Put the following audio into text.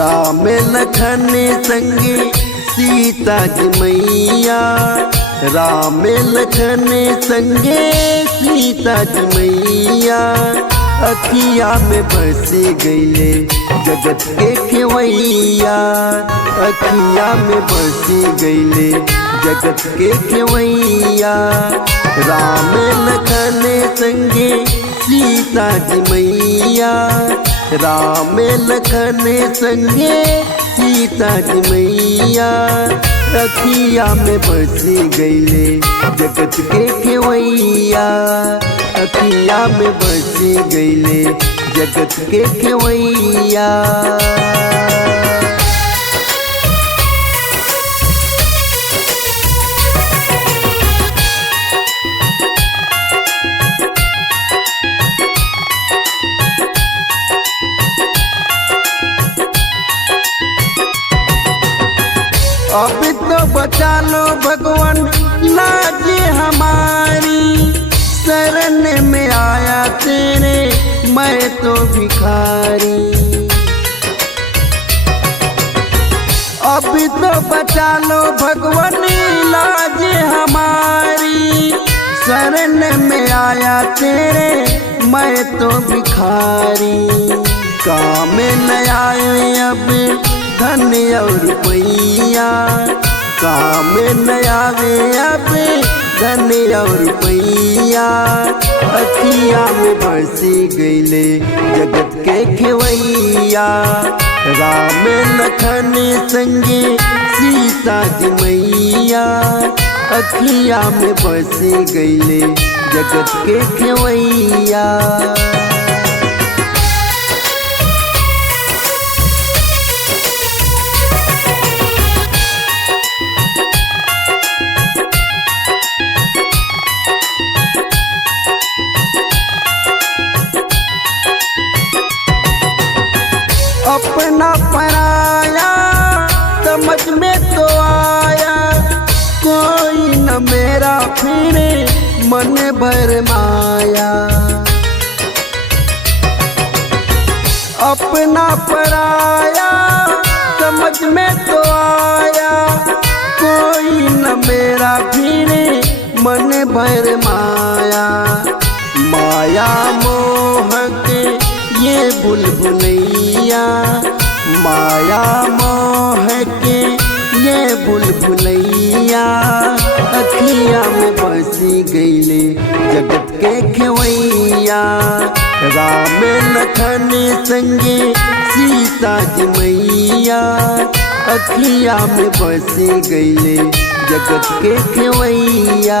राम लखन संगे सीता जी मैया, राम लखन संगे सीता जी मैया, अखिया में बस गईले जगत के खेवैया, अखिया में बस गईले जगत के खेवैया। राम लखन संगे सीता जी मैया, राम लखन संगे सीता जी मैया, अखिया में बस गईले जगत के खेवैया, अखिया में बस गईले जगत के खेवैया। अब तो बचा लो भगवान लाज हमारी, शरण में आया तेरे मैं तो भिखारी। अब तो बचा लो भगवान लाज हमारी, शरण में आया तेरे मैं तो भिखारी। काम न आए अब धन और रुपैया, काम न आवे अब धन और रुपैया, अखिया में बस गईले जगत के खेवैया। राम लखन संगे सीता जी मैया, अखिया में बस गईले जगत के खेवैया। अपना पराया समझ में तो आया, कोई न मेरा फिरे मन भर माया। अपना पराया समझ में तो आया, कोई न मेरा फिरे मन भर माया। माया मोह के ये बुलबुलैया, माया मोह के ये बुलबुलैया, अखिया में बस गईले जगत के खेवैया। राम लखन संगे सीता जी मैया, अखिया में बस गईले जगत के खेवैया।